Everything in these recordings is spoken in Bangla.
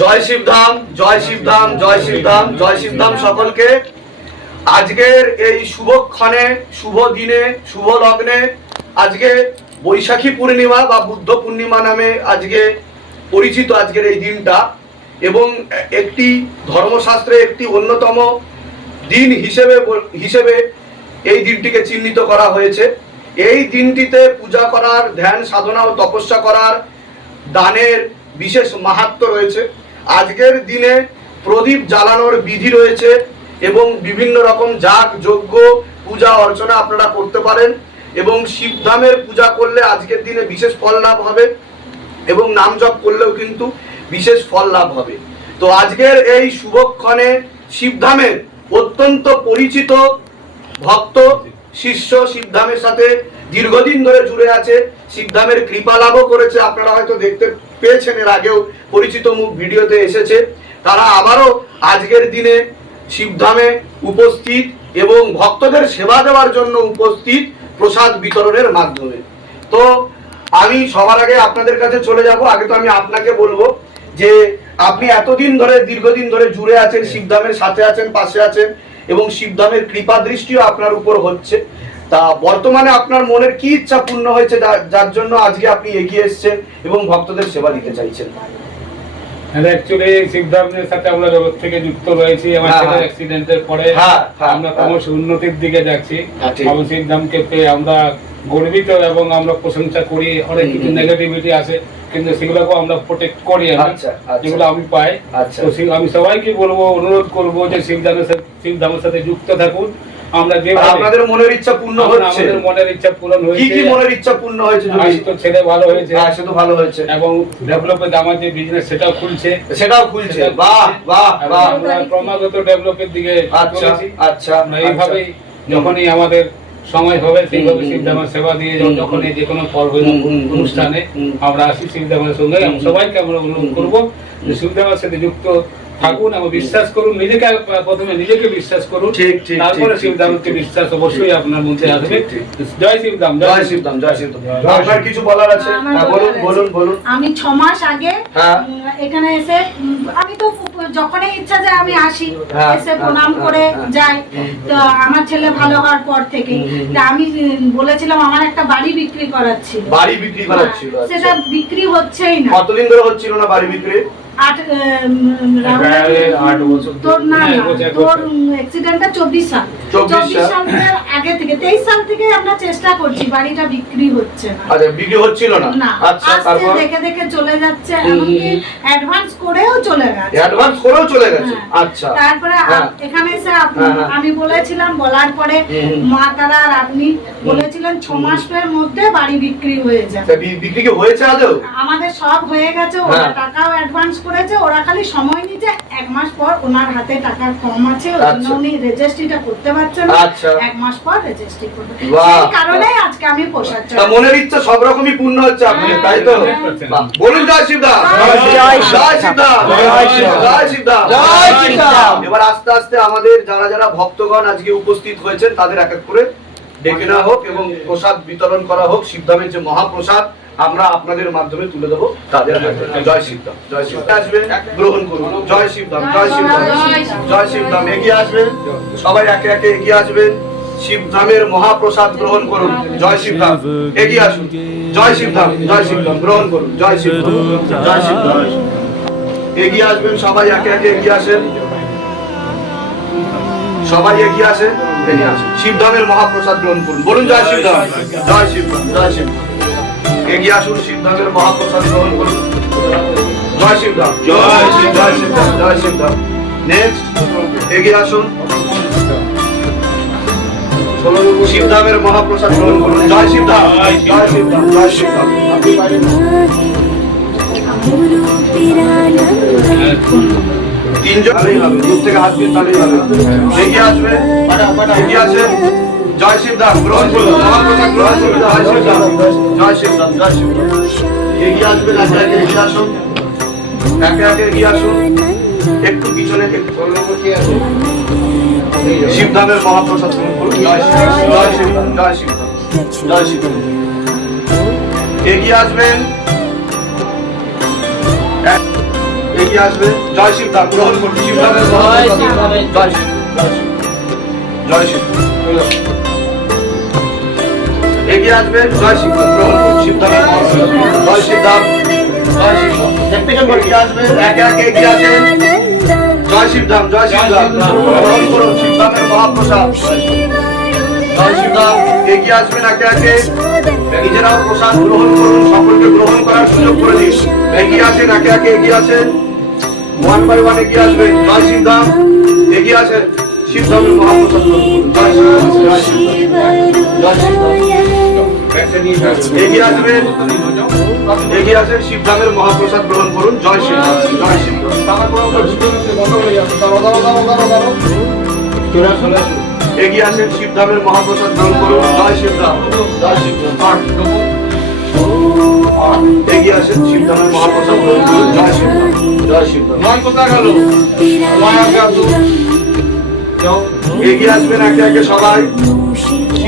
জয় শিবধাম জয় শিবধাম জয় শিবধাম জয় শিবধাম সকলকে। আজকের এই শুভক্ষণে, শুভ দিনে, শুভ লগ্নে, আজকে বৈশাখী পূর্ণিমা বা বুদ্ধ পূর্ণিমা নামে আজকে পরিচিত আজকের এই দিনটা এবং একটি ধর্মশাস্ত্রে একটি অন্যতম দিন হিসেবে হিসেবে এই দিনটিকে চিহ্নিত করা হয়েছে। এই দিনটিতে পূজা করার, ধ্যান, সাধনা ও তপস্যা করার দানের বিশেষ মাহাত্ম রয়েছে। আজকের দিনে প্রদীপ জ্বালানোর বিধি রয়েছে এবং বিভিন্ন রকম যাগ, যজ্ঞ, পূজা, অর্চনা আপনারা করতে পারেন এবং শিবধামের পূজা করলে আজকের দিনে বিশেষ ফল লাভ হবে এবং নাম জপ করলেও কিন্তু বিশেষ ফল লাভ হবে। তো আজকের এই শুভক্ষণে শিবধামের অত্যন্ত পরিচিত ভক্ত, শিষ্য শিবধামের সাথে দীর্ঘদিন ধরে জুড়ে আছে। শিবধামের কৃপা লাভও করেছে। আপনারা হয়তো দেখতে পেয়েছেন, এর আগেও পরিচিত মুখ ভিডিওতে এসেছে। তারা আবারও আজকের দিনে শিবধামে উপস্থিত এবং ভক্তদের সেবা দেওয়ার জন্য উপস্থিত প্রসাদ বিতরণের মাধ্যমে। তো আমি সবার আগে আপনাদের কাছে চলে যাব। আগে তো আমি আপনাকে বলব যে আপনি এতদিন ধরে, দীর্ঘদিন ধরে জুড়ে আছেন, শিবধামের সাথে আছেন, পাশে আছেন এবং শিবধামের কৃপা দৃষ্টিও আপনার উপর হচ্ছে। তা বর্তমানে আপনার মনের কি ইচ্ছা পূর্ণ হয়েছে যার জন্য আজকে আপনি এগিয়ে এসেছেন এবং ভক্তদের সেবা দিতে চাইছেন অ্যাকচুয়ালি শিবধামের সাথে আমরা জগৎ থেকে যুক্ত রয়েছি আমার হ্যাঁ, ছেলের হ্যাঁ। অ্যাক্সিডেন্টের পরে হ্যাঁ, আমরা। ক্রমশ উন্নতির দিকে যাচ্ছি এবং শিবধামকে পেয়ে আমরা গর্বিত এবং আমরা প্রশংসা করি অনেক কিছু নেগেটিভিটি আছে কিন্তু সেগুলোকে আমরা প্রোটেক্ট করি আমি আচ্ছা, আচ্ছা। যেগুলো আমি পাই আচ্ছা। তো আমি সবাইকে বলব অনুরোধ করব যে শিবধামের সাথে শিবধামের সাথে যুক্ত থাকুন আমরা যে আপনাদের মনের ইচ্ছা পূর্ণ হচ্ছে। আমাদের মনের ইচ্ছা পূরণ হয়েছে কি মনের ইচ্ছা পূর্ণ হয়েছে যদি তো ছেলে ভালো হয়েছে। হ্যাঁ সে তো ভালো হয়েছে। এবং ডেভেলপের আমার যে বিজনেস সেটাও খুলছে। সেটাও খুলছে। বাহ বাহ বাহ। আমরা ক্রমাগত ডেভেলপের দিকে আচ্ছা আচ্ছা এইভাবেই যখনই আমাদের সময় হবে সেইভাবে শিবধামের সেবা দিয়ে যে কোনো পর্ব অনুষ্ঠানে আমরা আসি শিবধামের সঙ্গে। সবাইকে আমরা অনুরোধ করব যে শিবধামের সাথে যুক্ত থাকুন এবং বিশ্বাস করুন নিজেকে প্রথমে নিজেকে বিশ্বাস করুন। ঠিক, ঠিক, তারপরে ঠিক, বিশ্বাস অবশ্যই আপনার মধ্যে আসবে। জয় শিবধাম জয় শিবধাম জয় শিবধাম আপনার কিছু বলার আছে? হ্যাঁ, বলুন বলুন বলুন। আমি ছ মাস আগে হ্যাঁ। এখানে এসে আমি তো যখনই ইচ্ছা যায় আমি আসি। হ্যাঁ, এসে প্রণাম করে। যাই। তো আমার ছেলে ভালো হওয়ার পর থেকে। আমি বলেছিলাম আমার একটা বাড়ি বিক্রি করাচ্ছি বাড়ি বিক্রি করাচ্ছি। সেটা বিক্রি হচ্ছেই না। কতদিন ধরে হচ্ছিল না বাড়ি বিক্রি? আট উম, প্রায় আট বছর তোর না না, না, এক বছর, এক তোর অ্যাক্সিডেন্টটা চব্বিশ সাল। চব্বিশ সালের আগে থেকে তেইশ সাল থেকে আমরা চেষ্টা করছি বাড়িটা বিক্রি হচ্ছে না। আচ্ছা বিক্রি হচ্ছিল না? না দেখে দেখে চলে যাচ্ছে এমনকি অ্যাডভান্স করেও চলে গেছে। অ্যাডভান্স করেও চলে গেছে। আচ্ছা। তারপরে হ্যাঁ। এখানে এসে হ্যাঁ, হ্যাঁ। আমি বলেছিলাম বলার পরে মা তারা আর আপনি বলেছিলেন ছ মাসের মধ্যে বাড়ি বিক্রি হয়ে বি- বিক্রি কি হয়েছে আদৌ? আমাদের সব হয়ে গেছে ওরা। টাকাও অ্যাডভান্স করেছে ওরা খালি সময় নিচ্ছে এক মাস পর ওনার হাতে টাকা কম আছে আচ্ছা। উনি রেজিস্ট্রিটা করতে পারছেন না আচ্ছা। এক মাস পর রেজিস্ট্রি করবে। সেই কারণেই আজকে আমি পোষাচ্ছি তা মনের ইচ্ছা সব রকমই পূর্ণ হচ্ছে আপনি হ্যাঁ, তাই তো? হ্যাঁ। বলুন জয় শিবদা জয় শিবদা জয় শিবদা জয় শিবদাম। এবার আস্তে আস্তে আমাদের যারা যারা ভক্তগণ আজকে উপস্থিত হয়েছেন তাদের এক এক করে ডেকে নেওয়া হোক এবং প্রসাদ বিতরণ করা হোক শিবধামের যে মহাপ্রসাদ আমরা আপনাদের মাধ্যমে তুলে দেবো তাদের। জয় শিবধাম জয় শিবদাম আসবেন গ্রহণ করুন জয় শিবধাম জয় শিবধাম জয় শিবধাম এগিয়ে আসবেন সবাই একে একে এগিয়ে আসবেন শিবধামের মহাপ্রসাদ গ্রহণ করুন জয় শিবধাম এগিয়ে আসুন জয় শিবধাম জয় শিবধাম গ্রহণ করুন জয় শিবধাম জয় শিবধাম এগিয়ে আসবেন সবাই একে একে এগিয়ে আসেন সবাই এগিয়ে আসেন এগিয়ে আসেন শিবধামের মহাপ্রসাদ গ্রহণ করুন বলুন জয় শিবধাম জয় শিবধাম জয় শিবধাম এগিয়ে আসুন শিবধামের মহাপ্রসাদ গ্রহণ করুন। জয় শিবধাম জয় জয় শিবধাম জয় শিবধাম নেক্সট এগিয়ে আসুন। শিবধামের মহাপ্রসাদ গ্রহণ করুন। জয় শিবধাম জয় শিবধাম জয় শিবধাম আপনি বাইরে তিনজন। হবে। দূর থেকে হাত দিয়ে হবে। এগিয়ে আসবে। এগিয়ে আসেন জয় শিবধাম গ্রহণ করুন মহাপ্রসাদ গ্রহণ করুন জয় শিবধাম জয় শিবধাম জয় শিবধাম এগিয়ে আসবেন একে একে এগিয়ে আসুন। একে একে এগিয়ে আসুন। একটু পিছনে একটু শিবধামের মহাপ্রসাদ গ্রহণ করুন। জয় শিবধাম জয় শিবধাম জয় শিবধাম জয় শিবধাম এগিয়ে আসবেন। এগিয়ে আসবে জয় শিবধাম গ্রহণ করুন। শিবধামের মহাপ্রসাদ জয় শিব জয় শিব এগিয়ে আসবে জয় শিবধাম করুন শিবধামের জয় শিবধাম জয় শিবধাম এগিয়ে আসবে, একে একে এগিয়ে আসেন জয় শিবধাম জয় শিবধাম গ্রহণ করুন শিবধামের মহাপ্রসাদ। জয় শিবধাম এগিয়ে আসবেন একে একে। নিজেরাও প্রসাদ গ্রহণ করুন, সকলকে গ্রহণ করার সুযোগ করে দিন। এগিয়ে আসেন, একে একে এগিয়ে আসেন। ওয়ান বাই ওয়ান এগিয়ে আসবেন জয় শিবধাম এগিয়ে আসেন শিবধামের মহাপ্রসাদ গ্রহণ করুন। জয় শিবধাম জয় শিবধাম জয় শিবধাম যাও। এগিয়ে আসবেন। এগিয়ে আসেন শিবধামের মহাপ্রসাদ গ্রহণ করুন। জয় শিবধাম জয় আসো। এগিয়ে আসেন শিবধামের মহাপ্রসাদ গ্রহণ করুন। জয় শিবধাম জয় শিবধাম এগিয়ে আসেন শিবধামের মহাপ্রসাদ গ্রহণ করুন। জয় শিবধাম জয় শিবধাম নয় কোথায় গেল? নয় আগে আসো। এগিয়ে আসবেন একে একে সবাই।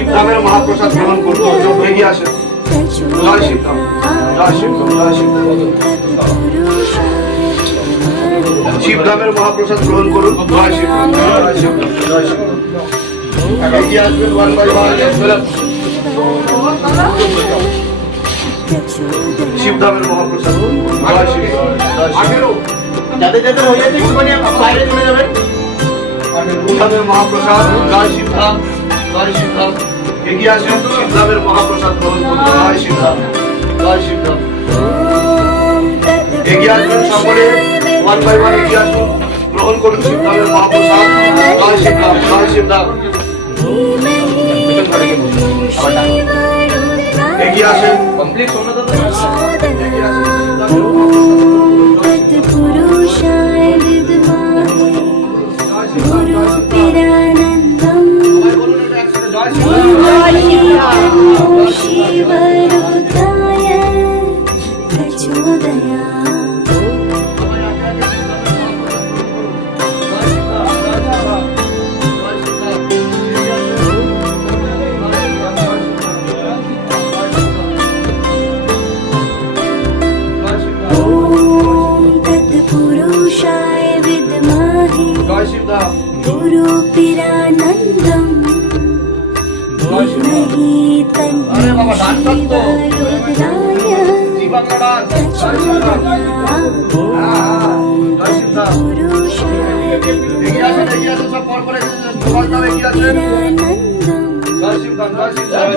শিবধামের মহাপ্রসাদ গ্রহণ করুন এগিয়ে আসেন। জয় শিবধাম জয় শিবধাম জয় শিবধাম। শিবধামের মহাপ্রসাদ গ্রহণ করুন জয় শিবধাম জয় শিবধাম জয় শিবধাম। এগিয়ে আসবেন ওয়ান বাই ওয়ান শিবধামের মহাপ্রসাদ যাদের যাদের হয়ে যাচ্ছে বাইরে চলে যাবেন। শিবধামের মহাপ্রসাদ শিবধাম। জয় শিবধাম এগিয়ে আসেন শিবধামের মহাপ্রসাদ গ্রহণ করুন জয় শিবধাম জয় শিবধাম এগিয়ে আসবেন সকলে ওয়ান বাই ওয়ান এগিয়ে আসুন। গ্রহণ করুন শিবধামের মহাপ্রসাদ। জয় শিবধাম জয় শিবধাম এগিয়ে আসেন। কমপ্লিট গুরুপিরানন্দম ধীমহি তন্নো শিবায়োগায় গুরুপিরানন্দম ধীমহি তন্নো শিবায়োগায়